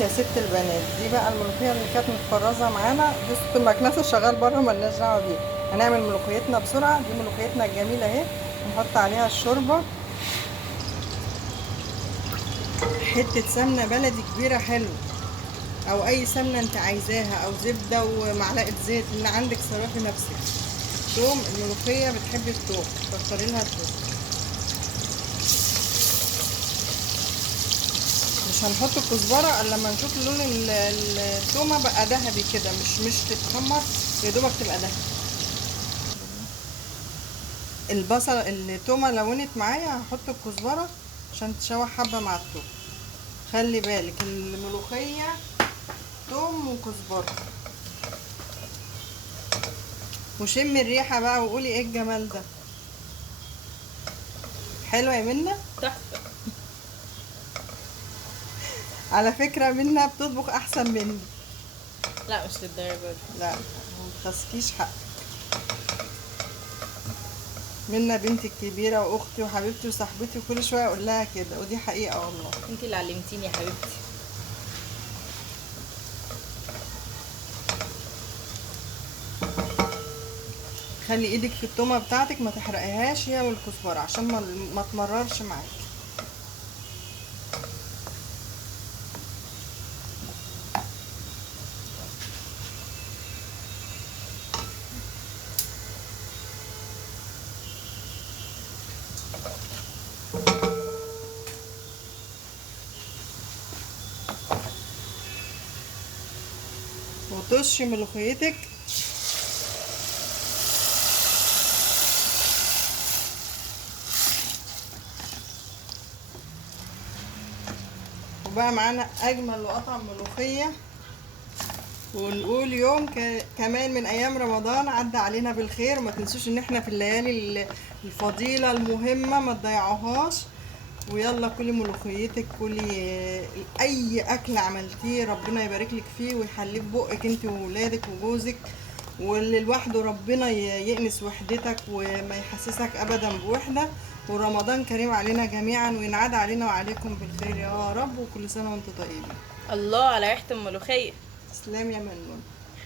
بصي يا ست البنات، دي بقى الملوخيه اللي كانت متفرزه معانا. دي صوت المكنسه شغال بره، ملناش دعوه بيه. هنعمل ملوخيتنا بسرعه. دي ملوخيتنا الجميله اهي. نحط عليها الشوربه، حته سمنه بلدي كبيره حلو، او اي سمنه انت عايزاها، او زبده ومعلقه زيت اللي عندك، صرفي نفسك. توم، الملوخيه بتحب التوم، كتري لها التوم. مش هنحط الكزبره الا لما نشوف لون التومه بقى ذهبي كده، مش تتحمر، يا دوبك تبقى ذهبي. البصل التومه لونت معايا، هحط الكزبره عشان تشوح حبه مع التوم. خلي بالك الملوخيه توم وكزبره. وشم الريحه بقى وقولي ايه الجمال ده. حلوه يا منى؟ تحفة. على فكره منى بتطبخ احسن مني. لا مش للدرجة دي. لا ما تخسكيش حق. منى بنتي الكبيره واختي وحبيبتي وصاحبتي، وكل شويه اقول لها كده، ودي حقيقه والله. انتي اللي علمتيني يا حبيبتي. خلي ايدك في التومه بتاعتك، ما تحرقيهاش هي والكزبره، عشان ما تمررش معاكي. وطشي ملوخيتك. وبقى معانا اجمل وأطعم ملوخيه. ونقول يوم كمان من ايام رمضان عدى علينا بالخير. وما تنسوش ان احنا في الليالي الفضيله المهمه ما تضيعوهاش. ويلا كلي ملوخيتك، كلي اي اكل عملتيه ربنا يبارك لك فيه ويحليه ببقك انت وولادك وجوزك. واللي لوحده ربنا يأنس وحدتك وما يحسسك ابدا بوحده. ورمضان كريم علينا جميعا، وينعاد علينا وعليكم بالخير يا رب. وكل سنه وانتم طيبين. الله على ريحة الملوخية. تسلم يا منون.